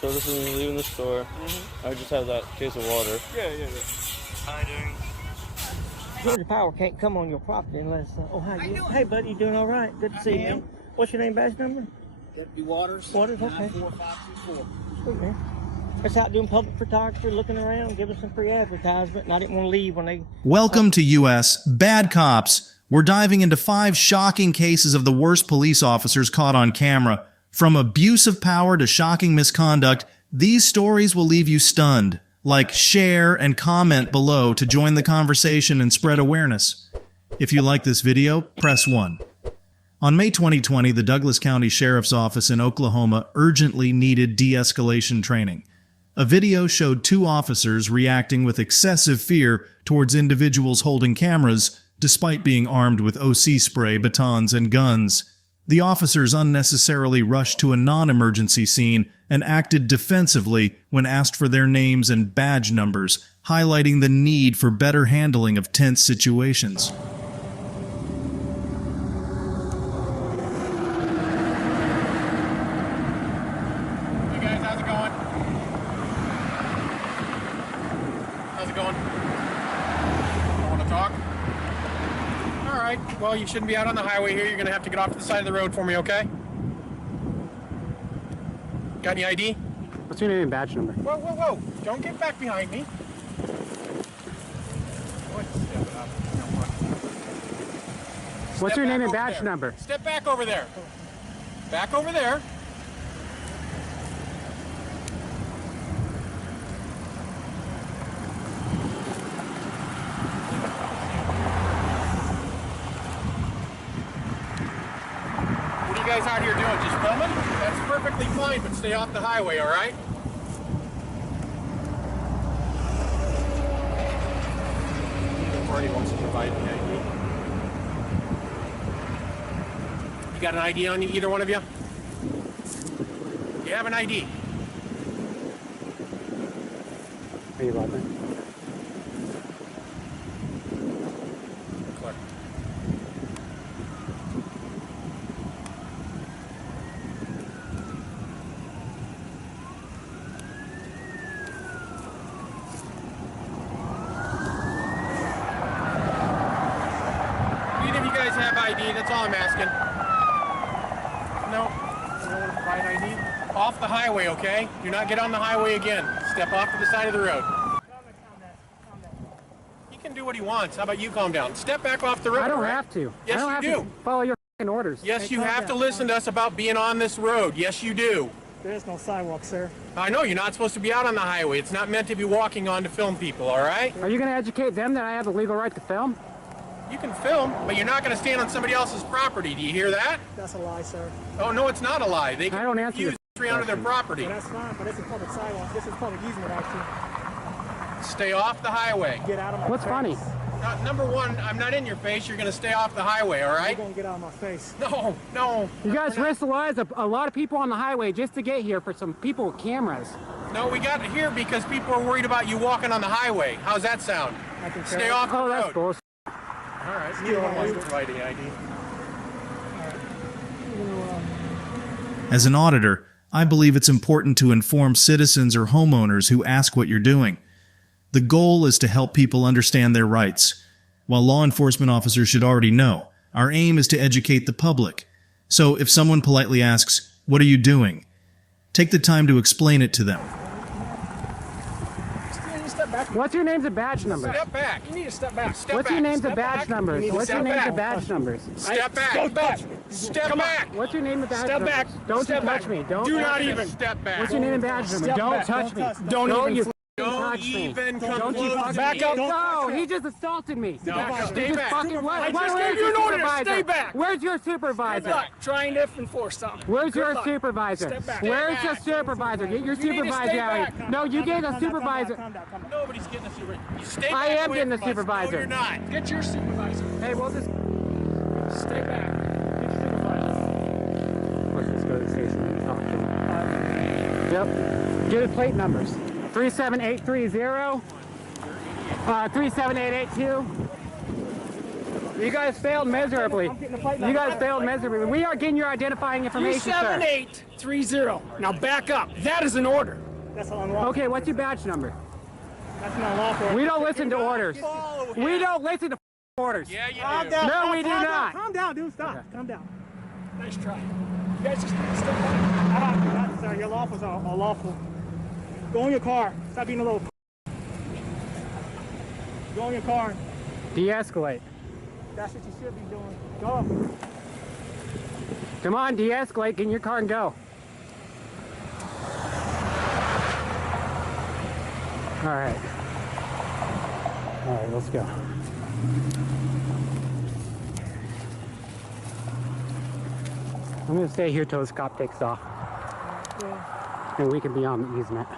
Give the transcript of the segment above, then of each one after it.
So this is leaving the store. I just have that case of water. Yeah. How are you doing? Georgia Power can't come on your property unless. Oh, hi, you. Hey, buddy, you doing all right? Good to see you, man. What's your name, badge number? Deputy Waters. Waters, okay. 94524. Sweet, man. It's out doing public photography, looking around, giving some free advertisement, and I didn't want to leave when they. Welcome to U.S. Bad Cops. We're diving into 5 shocking cases of the worst police officers caught on camera. From abuse of power to shocking misconduct, these stories will leave you stunned. Like, share, and comment below to join the conversation and spread awareness. If you like this video, press 1. On May 2020, the Douglas County Sheriff's Office in Oklahoma urgently needed de-escalation training. A video showed 2 officers reacting with excessive fear towards individuals holding cameras, despite being armed with OC spray, batons, and guns. The officers unnecessarily rushed to a non-emergency scene and acted defensively when asked for their names and badge numbers, highlighting the need for better handling of tense situations. Hey guys, how's it going? How's it going? Don't want to talk? Alright, well you shouldn't be out on the highway here. You're going to have to get off to the side of the road for me, okay? Got any ID? What's your name and badge number? Whoa. Don't get back behind me. What's your name and badge number? Step back over there. Back over there. What are you guys out here doing? Just filming? That's perfectly fine, but stay off the highway, all right? Already wants to provide an ID. You got an ID on you, either one of you? You have an ID. Are you about that? Clark. Either of you guys have ID, that's all I'm asking. No, you don't want to provide ID? Off the highway, okay? Do not get on the highway again. Step off to the side of the road. He can do what he wants. How about you calm down? Step back off the road. I don't right? have to. Yes, I don't have you do. to follow your orders. Yes, Hey, you calm have to down. listen to us about being on this road. Yes, you do. There is no sidewalk, sir. I know, you're not supposed to be out on the highway. It's not meant to be walking on to film people, all right? Are you going to educate them that I have the legal right to film? You can film, but you're not going to stand on somebody else's property. Do you hear that? That's a lie, sir. Oh, no, it's not a lie. They I don't can answer use your entry onto their property. That's fine, but this is public sidewalk. This is public easement, actually. Stay off the highway. Get out of my What's face. funny? Number one, I'm not in your face. You're going to stay off the highway, all You're right? going to get out of my face. No. You guys risk the lives of a lot of people on the highway just to get here for some people with cameras. No, we got here because people are worried about you walking on the highway. How's that sound? I can Stay tell. off the Oh, road. that's bullshit. All right, neither one wants to provide any ID. As an auditor, I believe it's important to inform citizens or homeowners who ask what you're doing. The goal is to help people understand their rights. While law enforcement officers should already know, our aim is to educate the public. So if someone politely asks, "What are you doing?" take the time to explain it to them. What's your names and badge numbers? Step back. You need to step back. Step What's back. your names Step and badge back. numbers? You need to What's your step names back. and badge numbers? Step back. Step back. Step back. What's your name and badge Step numbers? back. Don't Step you touch back. me. Don't Do touch not me. even. Step back. What's your name and badge number? Step Don't back. touch me. Don't Don't you Don't touch me. even come Don't you close fucking to back me. up. No, he just assaulted me. No, He stay just back. fucking I just where's gave you your an order. supervisor? Stay back. Where's your supervisor? Good luck trying to enforce something. Where's Good your luck. supervisor? Step back. Where's Stay your back. supervisor? Get your You need to supervisor stay out back. here. No, you gave the supervisor. Calm down. Nobody's getting a supervisor. You stay back I am away getting the from us. supervisor. No, you're not. Get your supervisor. Hey, we'll just Stay back. Get your supervisor. let's go to the station and talk to him. Yep. Get his plate numbers. 37830, 37882. You guys failed miserably. You guys failed miserably. We are getting your identifying information, sir. 7830. Now back up. That is an order. That's unlawful. Okay, what's your badge number? That's not lawful. We don't listen to orders. We don't listen to orders. Yeah, you Calm do. down. No, we do Calm down. not. Calm down, dude. Stop. Calm down. Nice try. You guys just step back. I don't do that, sir. Your lawfuls are lawful. Go in your car. Stop being a little. Go in your car. De-escalate. That's what you should be doing. Go. Come on, de-escalate. Get in your car and go. All right. All right, let's go. I'm gonna stay here till this cop takes off. And we can be on the easement.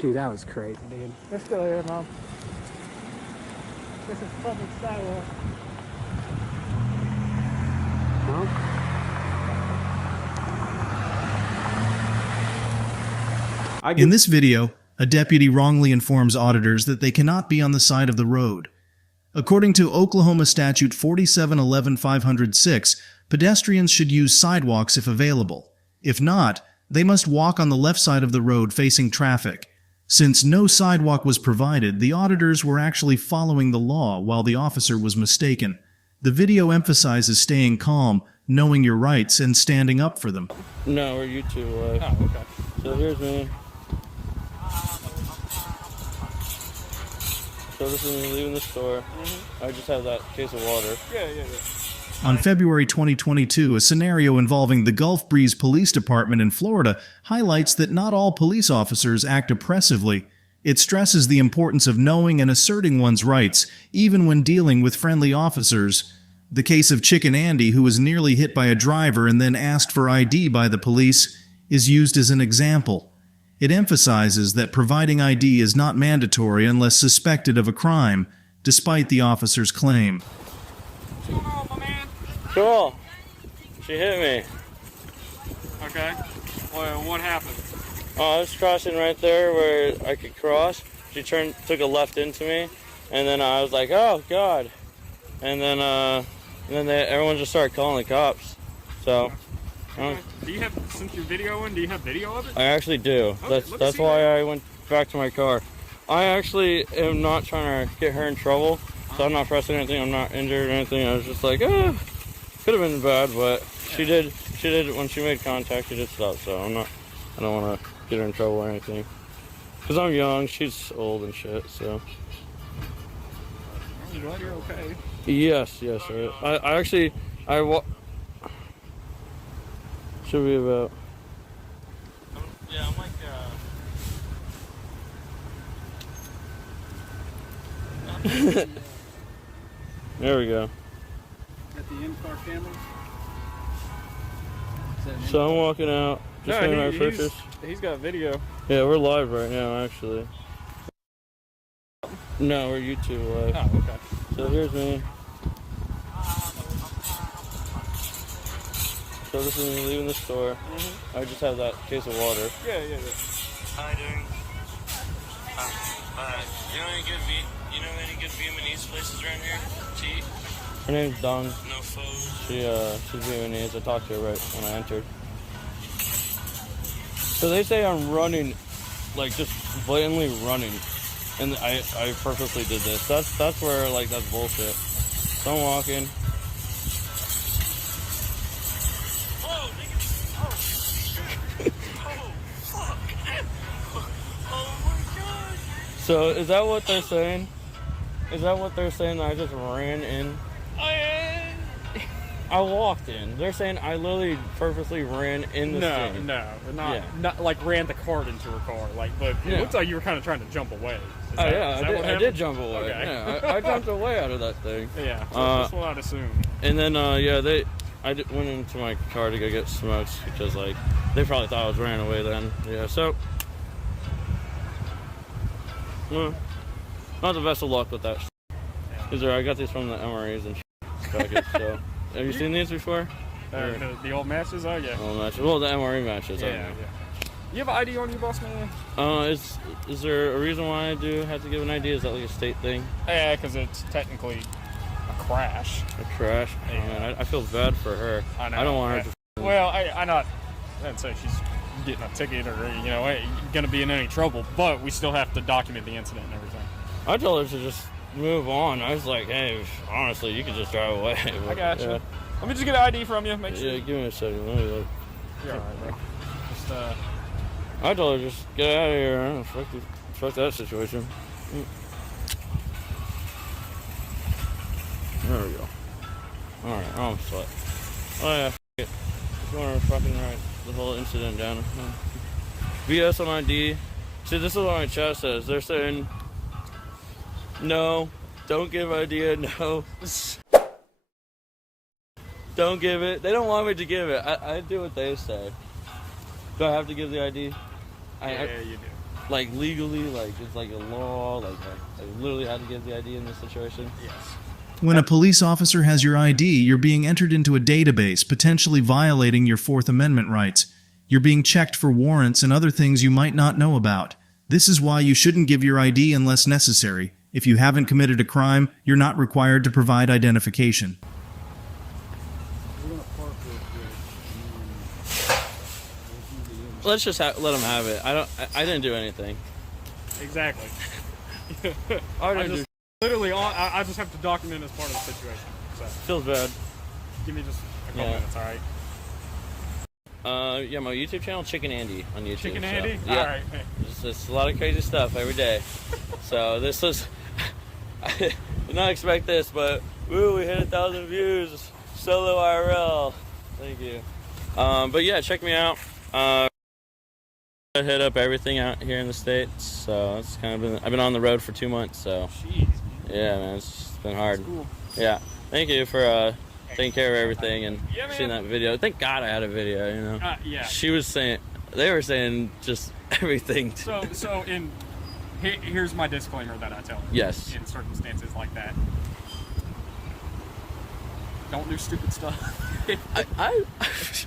Dude, that was crazy, dude. They're still here, Mom. This is public sidewalk. Huh? In this video, a deputy wrongly informs auditors that they cannot be on the side of the road. According to Oklahoma Statute 4711-506, pedestrians should use sidewalks if available. If not, they must walk on the left side of the road facing traffic. Since no sidewalk was provided, the auditors were actually following the law while the officer was mistaken. The video emphasizes staying calm, knowing your rights, and standing up for them. No, we're YouTube live. Oh, okay. So here's me. So this is me leaving the store. I just have that case of water. Yeah. On February 2022, a scenario involving the Gulf Breeze Police Department in Florida highlights that not all police officers act oppressively. It stresses the importance of knowing and asserting one's rights, even when dealing with friendly officers. The case of Chicken Andy, who was nearly hit by a driver and then asked for ID by the police, is used as an example. It emphasizes that providing ID is not mandatory unless suspected of a crime, despite the officer's claim. Cool. She hit me. Okay. What happened? I was crossing right there where I could cross. She took a left into me, and then I was like, "Oh God!" And then everyone just started calling the cops. So, Do you have, since you're videoing, do you have video of it? I actually do. Okay, That's why I went back to my car. I actually am not trying to get her in trouble, so I'm not pressing anything. I'm not injured or anything. I was just like, could have been bad, but she did. When she made contact, she did stop. So I don't want to get her in trouble or anything. Cause I'm young, she's old and shit. So. I'm glad you're okay. Yes, sir. I actually should be about. Yeah, I'm like. There we go. At the in-car camera? So I'm walking out. Just getting my purchase. He's got video. Yeah, we're live right now, actually. No, we're YouTube live. Oh, okay. So here's me. So this is me leaving the store. I just have that case of water. Yeah. How you doing? You know any good Vietnamese places around here to eat? Her name's Dong. No food. She's Vietnamese. I talked to her right when I entered. So they say I'm running, like just blatantly running, and I purposely did this. That's where like that's bullshit. So I'm walking. Oh, nigga! Oh, fuck! Oh my god! So is that what they're saying? Is that what they're saying? That I just ran in? I walked in. They're saying I literally purposely ran in the scene. Not like ran the cart into her car. But it looks like you were kind of trying to jump away. I did jump away. Okay. Yeah, I jumped away out of that thing. Yeah, that's what I'd assume. And then I went into my car to go get smokes because like they probably thought I was running away then. Yeah, so not the best of luck with that. Cause I got these from the MREs and package. So have you seen these before? The old matches? Oh yeah. Old matches. Well, the MRE matches. Yeah. You have an ID on you, boss man? Is there a reason why I do have to give an ID? Is that like a state thing? Yeah, because it's technically a crash. A crash? Yeah. Oh, man, I feel bad for her. I know. I don't want her to. Well, I didn't say she's getting a ticket or, you know, going to be in any trouble, but we still have to document the incident and everything. I told her to just move on. I was like, hey, honestly, you could just drive away. I got you. Yeah. Let me just get an ID from you. Make sure. Yeah, give me a second. Let me look. You're all right, bro. Just, I told her just get out of here. I don't know, fuck that situation. There we go. Alright, I'm sweat. Oh yeah, f it. Just want to fucking write the whole incident down. BS on ID. See, this is what my chat says. They're saying, no, don't give ID, no. Don't give it. They don't want me to give it. I do what they say. Do I have to give the ID? yeah, you do. Like legally, like it's like a law, like I literally had to give the ID in this situation? Yes. When a police officer has your ID, you're being entered into a database, potentially violating your Fourth Amendment rights. You're being checked for warrants and other things you might not know about. This is why you shouldn't give your ID unless necessary. If you haven't committed a crime, you're not required to provide identification. Let's just let them have it. I didn't do anything. Exactly. I just literally, I just have to document as part of the situation. So feels bad. give me just a couple minutes, all right? Yeah, my YouTube channel, Chicken Andy on YouTube. Chicken so, Andy? Yeah. All right. It's a lot of crazy stuff every day. So this was, I did not expect this, but woo, we hit 1,000 views. Solo IRL. Thank you. But yeah, check me out. I hit up everything out here in the States, so it's kind of been, I've been on the road for 2 months, so. Jeez. Yeah, man, it's been hard. That's cool. Yeah, thank you for taking care of everything and Yeah, man. seeing that video. Thank God I had a video, you know. Yeah. She was saying, they were saying just everything. So here's my disclaimer that I tell. Yes. In circumstances like that, don't do stupid stuff.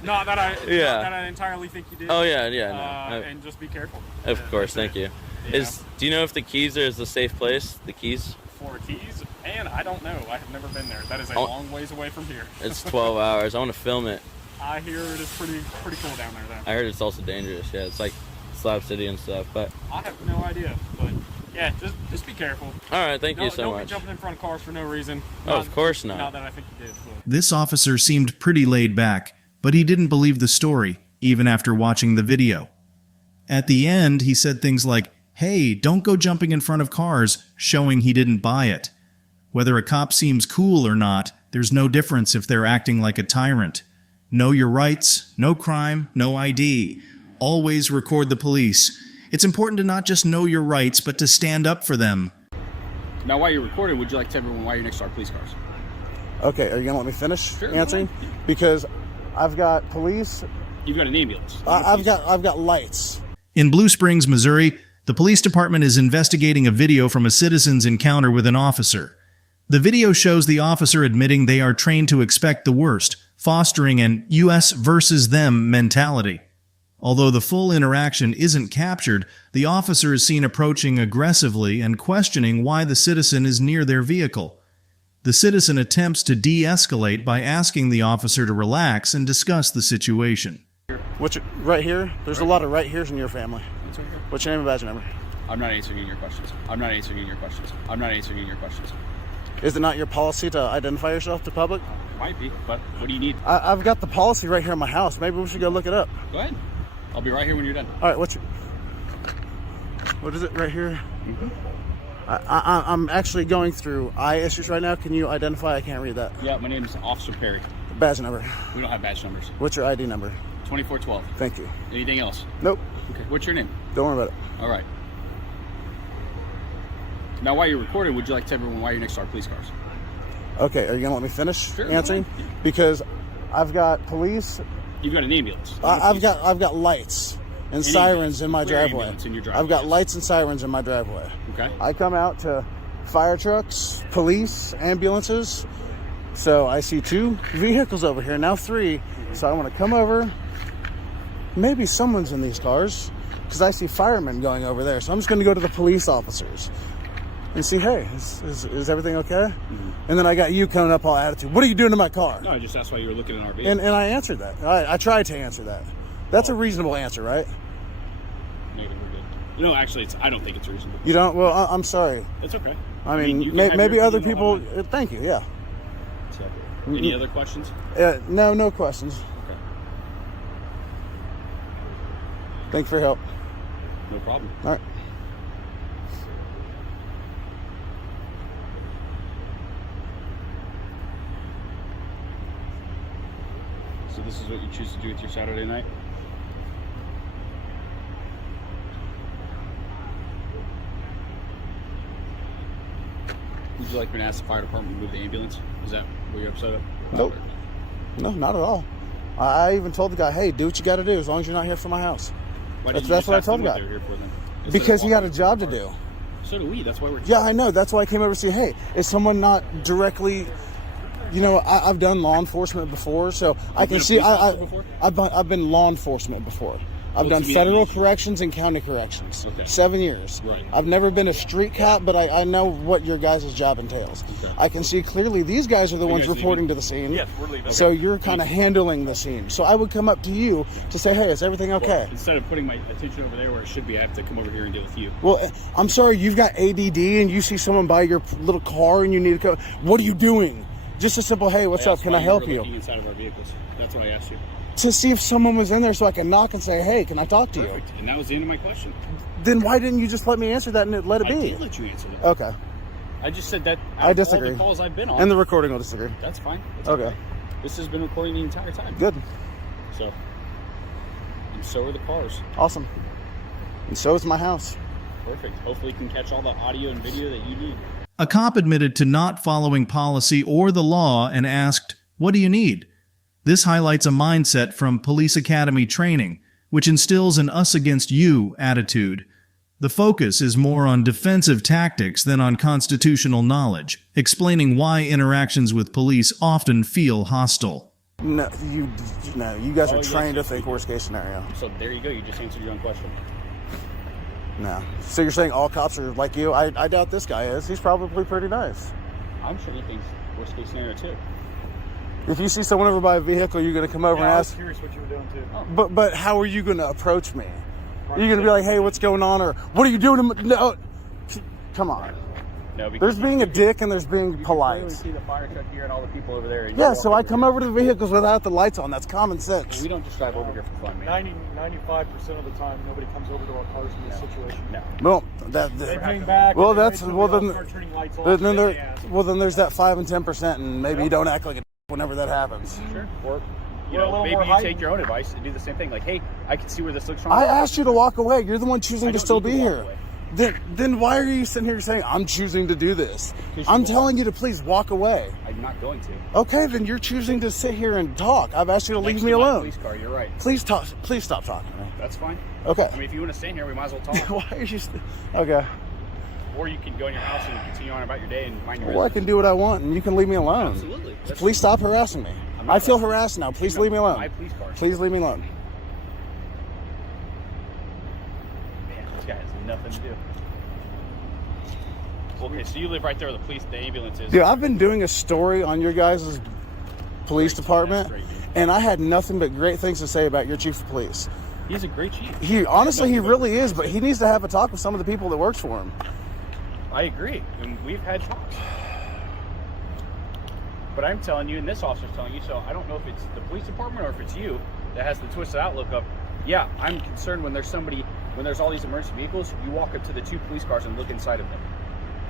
Not that I entirely think you did. Oh yeah, no. And just be careful. Of course, thank you. Yeah. Do you know if the keys is a safe place? The keys? For keys, and I don't know. I have never been there. That is a long ways away from here. It's 12 hours. I want to film it. I hear it is pretty cool down there, though. I heard it's also dangerous. Yeah, it's like Slab City and stuff. But I have no idea. But yeah, just be careful. all right, thank you so Don't much. be jumping in front of cars for no reason. Oh, of course not. Not that I think you did. But. This officer seemed pretty laid back, but he didn't believe the story, even after watching the video. At the end, he said things like, "Hey, don't go jumping in front of cars," showing he didn't buy it. Whether a cop seems cool or not, there's no difference if they're acting like a tyrant. Know your rights, no crime, no ID. Always record the police. It's important to not just know your rights, but to stand up for them. Now, while you're recording, would you like to tell everyone why you're next to our police cars? Okay, are you gonna let me finish answering? Sure. Because I've got police. You've got an ambulance. I've got lights. In Blue Springs, Missouri, the police department is investigating a video from a citizen's encounter with an officer. The video shows the officer admitting they are trained to expect the worst, fostering an us versus them mentality. Although the full interaction isn't captured, the officer is seen approaching aggressively and questioning why the citizen is near their vehicle. The citizen attempts to de-escalate by asking the officer to relax and discuss the situation. Right here? There's a lot of right here's in your family. It's right here. What's your name and badge number? I'm not answering your questions. I'm not answering your questions. I'm not answering your questions. Is it not your policy to identify yourself to public? Might be, but what do you need? I've got the policy right here in my house. Maybe we should go look it up. Go ahead. I'll be right here when you're done. All right, what is it right here? Mm-hmm. I'm actually going through eye issues right now. Can you identify? I can't read that. Yeah, my name is Officer Perry. Badge number. We don't have badge numbers. What's your ID number? 2412. Thank you. Anything else? Nope. Okay. What's your name? Don't worry about it. All right. Now, while you're recording, would you like to tell everyone why you're next to our police cars? Okay, are you gonna let me finish Sure, answering? go ahead. Because I've got police. You've got an ambulance. I've got lights and sirens in my Clear driveway. ambulance in your driveway, I've got yes. lights and sirens in my driveway. Okay. I come out to fire trucks, police, ambulances. So I see 2 vehicles over here, now 3. So I want to come over. Maybe someone's in these cars. because I see firemen going over there. So I'm just going to go to the police officers and see, hey, is everything okay? And then I got you coming up all attitude. What are you doing to my car? No, I just asked why you were looking in our vehicle. And I answered that. I tried to answer that. That's a reasonable answer, right? Maybe we're good. No, actually, I don't think it's reasonable. You don't? Well, I'm sorry. It's okay. I you mean, can have maybe your other opinion, people. I'll have mine. Thank you. Yeah. So, any other questions? No questions. Okay. Thank you for your help. No problem. All right. So this is what you choose to do with your Saturday night? Would you like me to ask the fire department to move the ambulance? Is that what you're upset about? Nope. No, not at all. I even told the guy, hey, do what you got to do as long as you're not here for my house. Why didn't you That's just what I ask told them the what guy. they were here for then? Instead Because of he had a walking job to to the do. car. So do we. That's why we're Yeah, I know. That's why I came over to see, hey, is someone not directly, you know, I've done law enforcement before, so I can been a see, police officer before? I've been law enforcement before. I've Oh, done so you federal mean- corrections and county corrections. Okay. 7 years. Right. I've never been a street cop, but I know what your guys' job entails. Okay. I can see clearly these guys are the Are you ones guys reporting leaving? to the scene. Yes, we're leaving. So Okay. you're kind of handling the scene. So I would come up to you to say, hey, is everything okay? Well, instead of putting my attention over there where it should be, I have to come over here and deal with you. Well, I'm sorry, you've got ADD and you see someone buy your little car and you need to go. What are you doing? Just a simple, hey, what's up? asked Can why I help were you? looking inside of our vehicles. That's what I asked you. To see if someone was in there so I can knock and say, hey, can I talk to you? Perfect. And that was the end of my question. Then why didn't you just let me answer that and let it I be? did let you answer that. Okay. I just said that I out of disagree. all the calls I've been on. And the recording will disagree. That's fine. That's Okay. This has been recording the entire time. Good. So, and so are the cars. Awesome. And so is my house. Perfect. Hopefully you can catch all the audio and video that you need. A cop admitted to not following policy or the law and asked, "What do you need?" This highlights a mindset from police academy training, which instills an us against you attitude. The focus is more on defensive tactics than on constitutional knowledge, explaining why interactions with police often feel hostile. No, you guys are Oh, yes, trained yes, to think worst case scenario. So there you go. You just answered your own question. No. So you're saying all cops are like you? I doubt this guy is. He's probably pretty nice. I'm sure he thinks worst case scenario too. If you see someone over by a vehicle, you're going to come over and I was ask. curious what you were doing too. But how are you going to approach me? Are you going to be like, hey, what's going on? Or what are you doing to me? No. Come on. No, because There's being a dick and there's being you can polite. clearly see the fire truck here and all the people over there. And Yeah, you so walk I over come here. over to the vehicles without the lights on. That's common sense. We don't just drive over here for fun, man. 95% of the time, nobody comes over to our cars in this situation. No. Well, They hang back. well, and that's they well all then. start turning lights off, Then and they there, ask. well, then there's that 5 and 10%, and maybe you don't act like a whenever that happens. Sure. Or, you We're a know, little maybe more you heightened. take your own advice and do the same thing. Like, hey, I can see where this looks from. I asked you to walk away. You're the one choosing I to don't still need be to walk here. away. Then why are you sitting here saying I'm choosing to do this? 'Cause you I'm won't. telling you to please walk away. I'm not going to. Okay, then you're choosing to sit here and talk. I've asked you to leave Next me to my alone. Police car, you're right. Please talk. Please stop talking to me. That's fine. Okay. I mean, if you want to stay in here, we might as well talk. Why are you? Okay. Or you can go in your house and continue on about your day and mind your Well, I business. can do what I want, and you can leave me alone. Absolutely. That's- Please stop harassing me. I'm not I feel harassing harassed now. Please You know, leave me alone. My police car. Please leave me alone. Man, this guy has nothing to do. Okay, so you live right there where the ambulance is. Dude, I've been doing a story on your guys' police department, That's great, dude. and I had nothing but great things to say about your chief of police. He's a great chief. He honestly, he really is, but he needs to have a talk with some of the people that works for him. I agree, and we've had talks. But I'm telling you, and this officer's telling you, so I don't know if it's the police department or if it's you that has the twisted outlook of, yeah, I'm concerned when there's all these emergency vehicles, you walk up to the 2 police cars and look inside of them.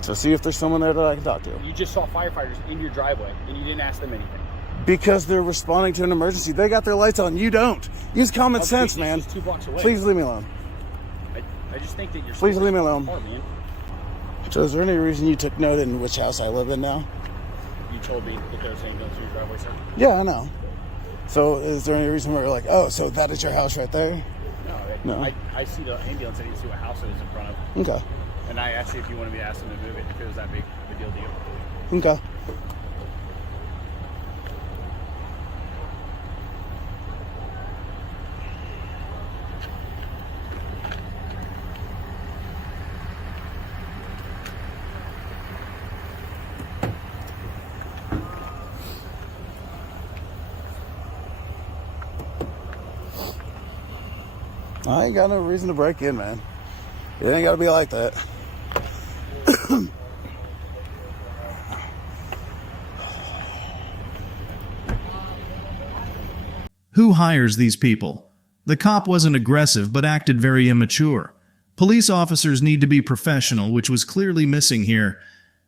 So see if there's someone there that I can talk to. You just saw firefighters in your driveway, and you didn't ask them anything. Because they're responding to an emergency. They got their lights on. You don't. Use common Okay, sense, it's man. just 2 blocks away. Please leave me alone. I just think that you're... Please leave me alone. Car, man. So is there any reason you took note in which house I live in now? You told me that they were saying don't through your driveway, sir. Yeah, I know. So is there any reason where you're like, oh, so that is your house right there? No. I see the ambulance. I didn't see what house it was in front of. Okay. And I asked you if you wanted me to ask them to move it, if it was that big of a deal to you. Okay. I ain't got no reason to break in, man. It ain't got to be like that. Who hires these people? The cop wasn't aggressive but acted very immature. Police officers need to be professional, which was clearly missing here.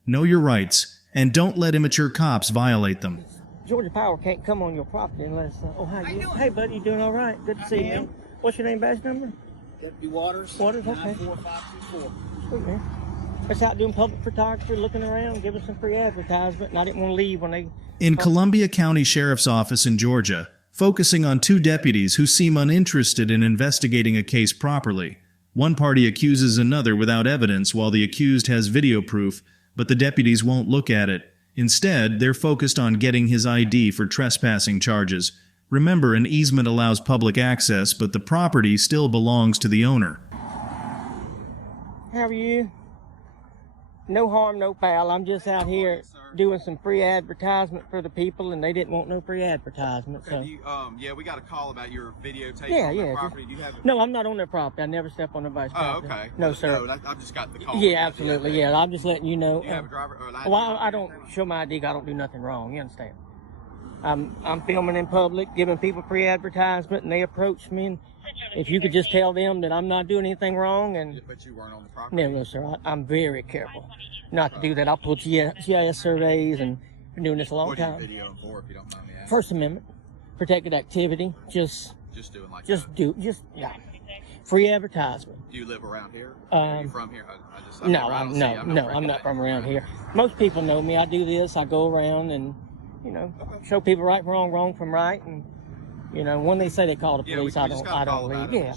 Know your rights, and don't let immature cops violate them. Georgia Power can't come on your property unless, oh, how you doing? Hey, buddy, you doing all right? Good to see you, man. What's your name, badge number? Deputy Waters. Waters, okay. 94524. Sweet, man. Just out doing public photography, looking around, giving some free advertisement, and I didn't want to leave when they... In Columbia County Sheriff's Office in Georgia, focusing on two deputies who seem uninterested in investigating a case properly. One party accuses another without evidence while the accused has video proof, but the deputies won't look at it. Instead, they're focused on getting his ID for trespassing charges. Remember, an easement allows public access, but the property still belongs to the owner. How are you? No harm, no foul. I'm just out here doing some free advertisement for the people, and they didn't want no free advertisement. Okay, So. do you, yeah, we got a call about your videotape Yeah, on yeah. the property. Do you have it? No, I'm not on their property. I never step on nobody's property. Oh, okay. No, sir. No, I've just got the call. Yeah, absolutely. Yeah, I'm just letting you know. Do you have a driver or an ID? Well, I don't show my ID. I don't do nothing wrong. You understand? I'm filming in public, giving people free advertisement, and they approach me. And if you could just tell them that I'm not doing anything wrong, and But you weren't on the property. no, sir, I'm very careful not to do that. I'll pull GIS surveys, and been doing this a long What are you time. videoing for, if you don't mind me asking? First Amendment, protected activity, just Just doing like yeah, free advertisement. Do you live around here? Are you from here? I No, I'm not from around here. Most people know me. I do this. I go around and, show people right from wrong, wrong from right, and when they say they call the police, I don't leave. Yeah,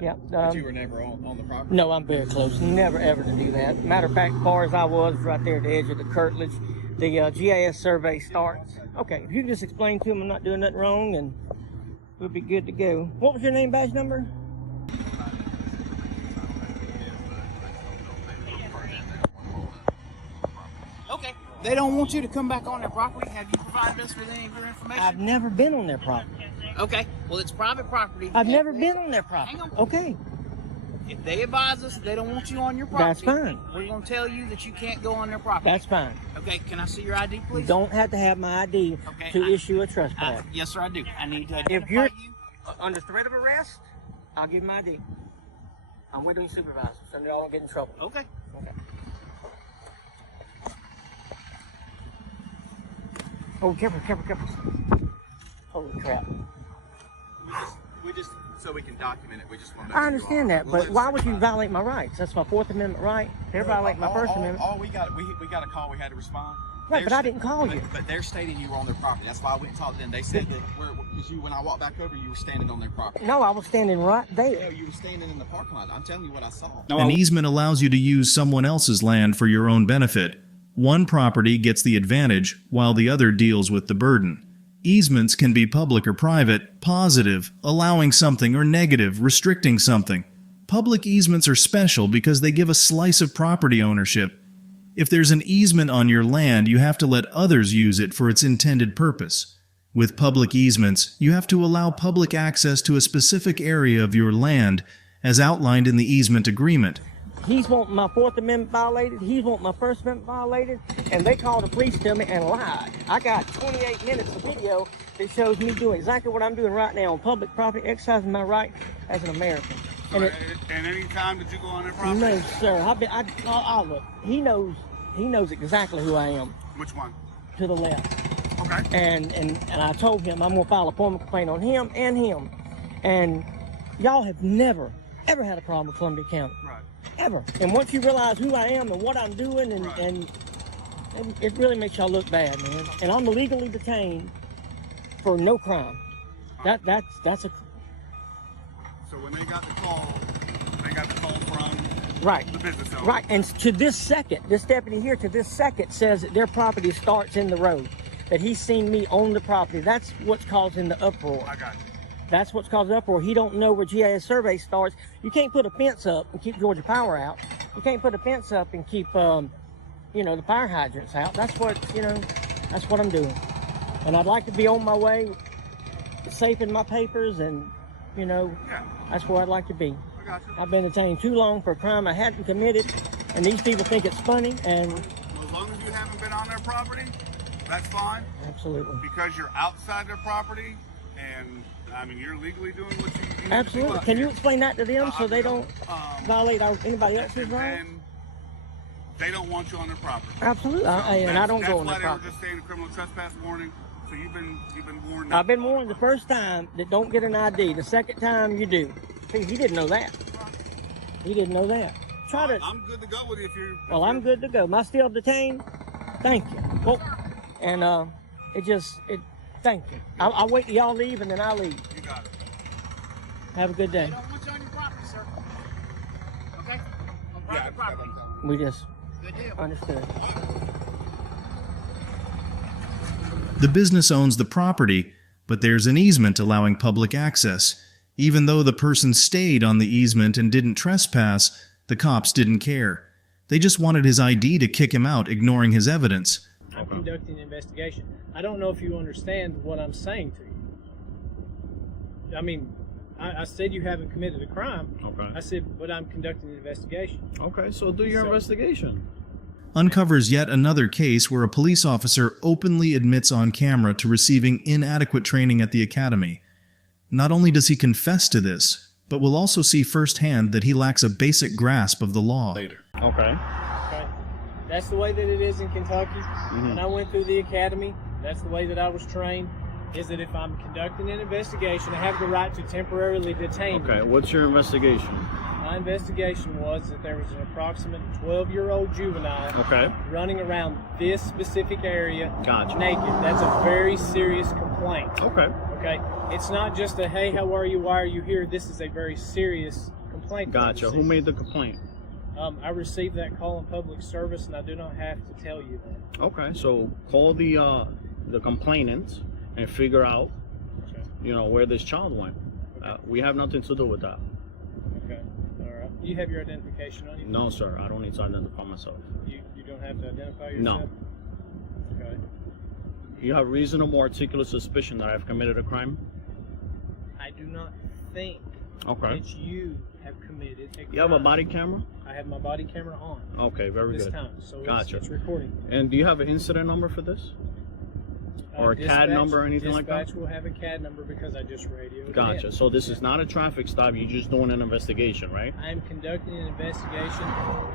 yeah. But you were never on the property. No, I'm very close. Never ever to do that. Matter of fact, as far as I was, right there at the edge of the curtilage, the GIS survey starts. Okay, if you can just explain to them I'm not doing nothing wrong, and we'll be good to go. What was your name, badge number? Okay. They don't want you to come back on their property. Have you provided us with any of your information? I've never been on their property. Okay. Well, it's private property. I've never been on their property. Hang on. Okay. If they advise us that they don't want you on your property, That's fine. We're going to tell you that you can't go on their property. That's fine. Okay. Can I see your ID, please? You don't have to have my ID Okay, to issue a trespass. Yes, sir, I do. I need to identify If you're you. under threat of arrest, I'll give my ID. I'm with your supervisor, so y'all don't get in trouble. Okay. Okay. Oh, careful, careful, careful. Holy crap. We just so we can document it. We just want to. I understand that, but why would you violate my rights? That's my Fourth Amendment right. They're violating my First Amendment. All we got a call. We had to respond. Right, but I didn't call you. But they're stating you were on their property. That's why I went and talked to them. They said that because when I walked back over, you were standing on their property. No, I was standing right No, there. you were standing in the parking lot. I'm telling you what I saw. An easement allows you to use someone else's land for your own benefit. One property gets the advantage, while the other deals with the burden. Easements can be public or private, positive, allowing something, or negative, restricting something. Public easements are special because they give a slice of property ownership. If there's an easement on your land, you have to let others use it for its intended purpose. With public easements, you have to allow public access to a specific area of your land, as outlined in the easement agreement. He's wanting my Fourth Amendment violated. He's wanting my First Amendment violated. And they called the police to me and lied. I got 28 minutes of video that shows me doing exactly what I'm doing right now on public property, exercising my right as an American. And any time did you go on their property? No, sir. I'll look. He knows exactly who I am. Which one? To the left. Okay. And I told him I'm gonna file a formal complaint on him and him. And y'all have never, ever had a problem with Columbia County. Right. Ever. And once you realize who I am and what I'm doing, and it really makes y'all look bad, man. And I'm illegally detained for no crime. That's a So when they got the call from right. the business owner. Right. And to this second, this deputy here to this second says that their property starts in the road. That he's seen me own the property. That's what's causing the uproar. I got you. That's what's causing the uproar. He don't know where GIS survey starts. You can't put a fence up and keep Georgia Power out. You can't put a fence up and keep, the fire hydrants out. That's that's what I'm doing. And I'd like to be on my way, safe in my papers, and you know, Yeah. that's where I'd like to be. I got you. I've been detained too long for a crime I hadn't committed, and these people think it's funny, and Well, as long as you haven't been on their property, that's fine. absolutely. Because you're outside their property, and I mean, you're legally doing what you need Absolutely. to do. Can you explain that to them so they don't violate anybody else's And rights? then they don't want you on their property. Absolutely. And I don't go on their That's why property. they were just saying a criminal trespass warning. So you've been warned. I've been warned the first time that don't get an ID. The second time you do. See, he didn't know that. He didn't know that. Try to. I'm good to go with you if you're. Well, I'm good to go. Am I still detained? Thank you. Well, and thank you. I'll wait till y'all leave and then I'll leave. You got it. Have a good day. They don't want you on your property, sir. Okay? On private property. We just Good deal. understood. The business owns the property, but there's an easement allowing public access. Even though the person stayed on the easement and didn't trespass, the cops didn't care. They just wanted his ID to kick him out, ignoring his evidence. I'm conducting an investigation. I don't know if you understand what I'm saying to you. I mean, I said you haven't committed a crime. Okay. I said, but I'm conducting an investigation. Okay, so do your investigation. Uncovers yet another case where a police officer openly admits on camera to receiving inadequate training at the academy. Not only does he confess to this, but we'll also see firsthand that he lacks a basic grasp of the law. Okay. Okay. That's the way that it is in Kentucky. When I went through the academy, that's the way that I was trained, is that if I'm conducting an investigation, I have the right to temporarily detain you. Okay, what's your investigation? My investigation was that there was an approximate 12-year-old juvenile running around this specific area naked. That's a very serious complaint. Okay? It's not just a, hey, how are you, why are you here? This is a very serious complaint. Gotcha. Who made the complaint? I received that call in public service, and I do not have to tell you that. Okay, so call the complainant and figure out, you know, where this child went. We have nothing to do with that. Okay, all right. Do you have your identification on you? No, sir. I don't need to identify myself. You don't have to identify yourself? No. Okay. You have reasonable articulate suspicion that I've committed a crime? I do not think Okay. that you have committed a crime. You have a body camera? I have my body camera on. Okay, very this good. time, so Gotcha. it's recording. And do you have an incident number for this? Or a CAD number or anything like that? Dispatch will have a CAD number because I just radioed Gotcha. it. So this is not a traffic stop. You're just doing an investigation, right? I am conducting an investigation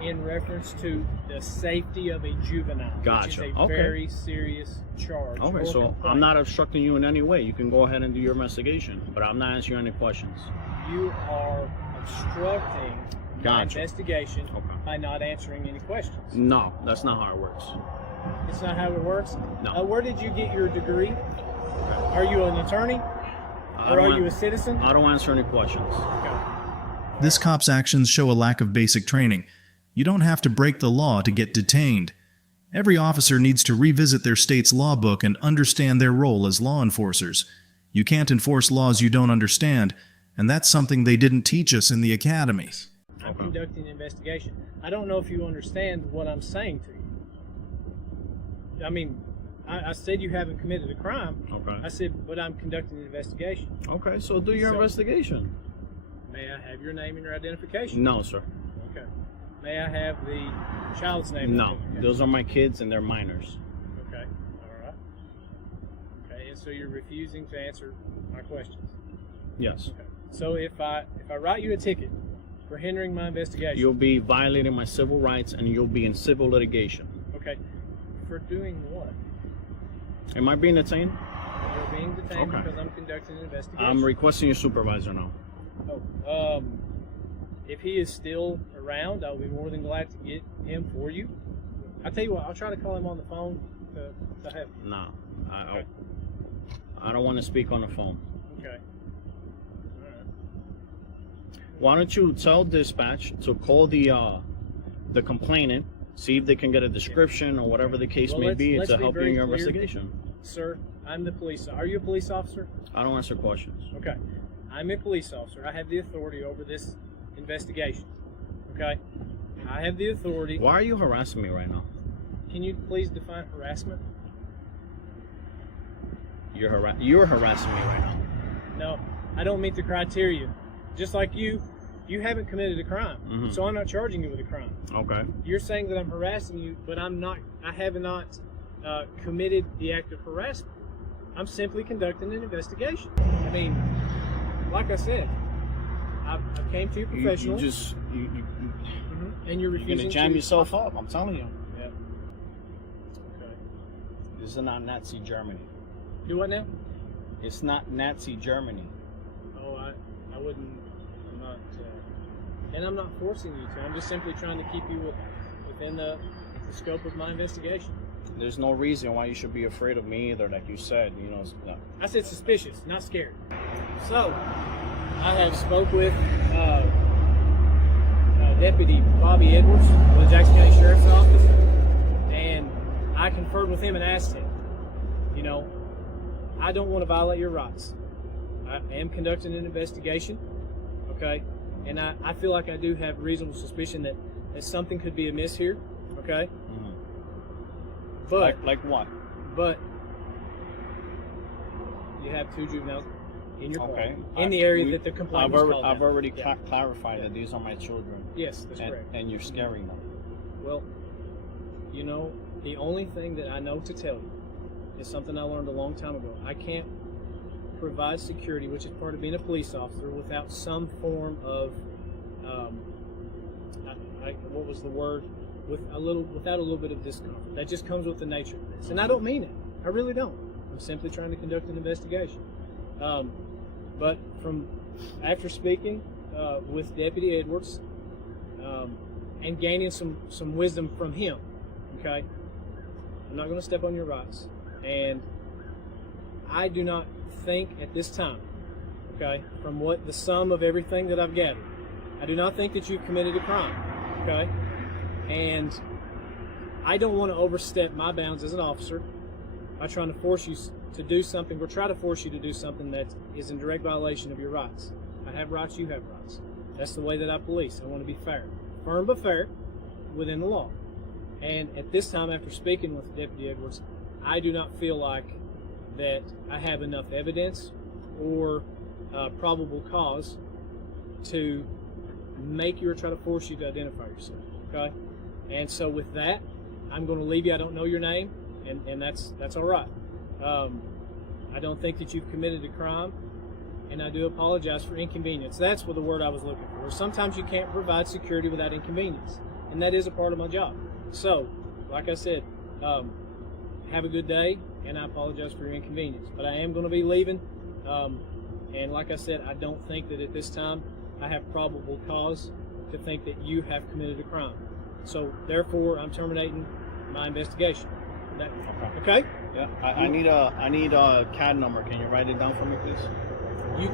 in reference to the safety of a juvenile, Gotcha. which is a Okay. very serious charge. Okay, or so complaint. I'm not obstructing you in any way. You can go ahead and do your investigation, but I'm not answering any questions. You are obstructing my Gotcha. investigation by not answering any questions. No, that's not how it works. It's not how it works? No. Where did you get your degree? Are you an attorney? Or are you a citizen? I don't answer any questions. Okay. This cop's actions show a lack of basic training. You don't have to break the law to get detained. Every officer needs to revisit their state's law book and understand their role as law enforcers. You can't enforce laws you don't understand, and that's something they didn't teach us in the academy. I'm conducting an investigation. I don't know if you understand what I'm saying to you. I mean, I said you haven't committed a crime. Okay. I said, but I'm conducting an investigation. Okay, so do your investigation. May I have your name and your identification? No, sir. Okay. May I have the child's name? and No, identification? those are my kids and they're minors. Okay. All right. Okay, and so you're refusing to answer my questions. Yes. Okay. So if I write you a ticket for hindering my investigation, You'll be violating my civil rights and you'll be in civil litigation. okay, for doing what? Am I being detained? You're being detained Okay. because I'm conducting an investigation. I'm requesting your supervisor now. Oh, if he is still around, I'll be more than glad to get him for you. I'll tell you what, I'll try to call him on the phone to have. No, I don't want to speak on the phone. Okay. Why don't you tell dispatch to call the complainant, see if they can get a description or whatever the case may be let's to be help you very in your clear. investigation. Sir, I'm the police. Are you a police officer? I don't answer questions. Okay. I'm a police officer. I have the authority over this investigation. Okay? I have the authority. Why are you harassing me right now? Can you please define harassment? You're harassing me right now. No. I don't meet the criteria. Just like you haven't committed a crime, so I'm not charging you with a crime. Okay. You're saying that I'm harassing you, but I have not committed the act of harassment. I'm simply conducting an investigation. I mean, like I said, I came to you professionally. And you're refusing You're gonna jam to yourself up. I'm telling you. Yeah. Okay. This is not Nazi Germany. Do what now? It's not Nazi Germany. Oh, I wouldn't. I'm not. And I'm not forcing you to. I'm just simply trying to keep you within the scope of my investigation. There's no reason why you should be afraid of me either, like you said. You know. No. I said suspicious, not scared. So, I have spoke with Deputy Bobby Edwards with the Jackson County Sheriff's Office, and I conferred with him and asked him, you know, I don't want to violate your rights. I am conducting an investigation, okay? And I feel like I do have reasonable suspicion that something could be amiss here, okay? But like what? But you have 2 juveniles in your car, Okay. in the area that the complaint was called I've out. already clarified that these are my children. Yes, that's correct. And you're scaring them. Well, you know, the only thing that I know to tell you is something I learned a long time ago. I can't provide security, which is part of being a police officer, without some form of, what was the word? Without a little bit of discomfort. That just comes with the nature of this. And I don't mean it. I really don't. I'm simply trying to conduct an investigation. But after speaking with Deputy Edwards and gaining some wisdom from him, okay, I'm not going to step on your rights. And I do not think at this time, okay, from what the sum of everything that I've gathered, I do not think that you've committed a crime, okay? And I don't want to overstep my bounds as an officer by trying to force you to do something, or try to force you to do something that is in direct violation of your rights. I have rights, you have rights. That's the way that I police. I want to be fair. Firm but fair within the law. And at this time, after speaking with Deputy Edwards, I do not feel like that I have enough evidence or probable cause to make you or try to force you to identify yourself, okay? And so with that, I'm going to leave you. I don't know your name, and that's all right. I don't think that you've committed a crime, and I do apologize for inconvenience. That's what the word I was looking for. Sometimes you can't provide security without inconvenience, and that is a part of my job. So, like I said, have a good day, and I apologize for your inconvenience. But I am going to be leaving, and like I said, I don't think that at this time I have probable cause to think that you have committed a crime. So, therefore, I'm terminating my investigation. Okay? Yeah. I need a CAD number. Can you write it down for me, please? You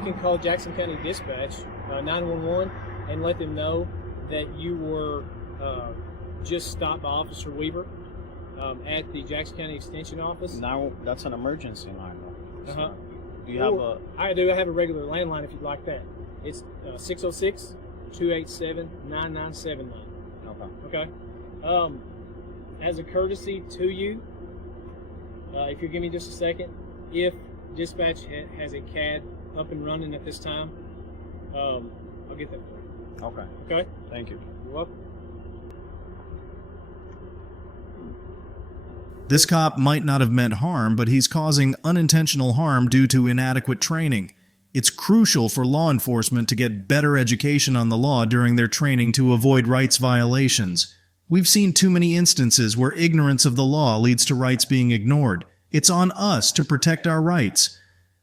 can call Jackson County Dispatch 911 and let them know that you were just stopped by Officer Weaver at the Jackson County Extension Office. Now that's an emergency line, though. Uh-huh. Do you have a? I do. I have a regular landline if you'd like that. It's 606-287-9979. Okay. As a courtesy to you, if you give me just a second, if dispatch has a CAD up and running at this time, I'll get that for you. Okay. Okay? Thank you. You're welcome. This cop might not have meant harm, but he's causing unintentional harm due to inadequate training. It's crucial for law enforcement to get better education on the law during their training to avoid rights violations. We've seen too many instances where ignorance of the law leads to rights being ignored. It's on us to protect our rights.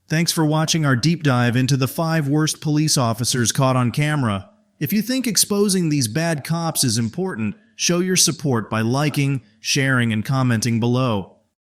Thanks for watching our deep dive into the 5 worst police officers caught on camera. If you think exposing these bad cops is important, show your support by liking, sharing, and commenting below.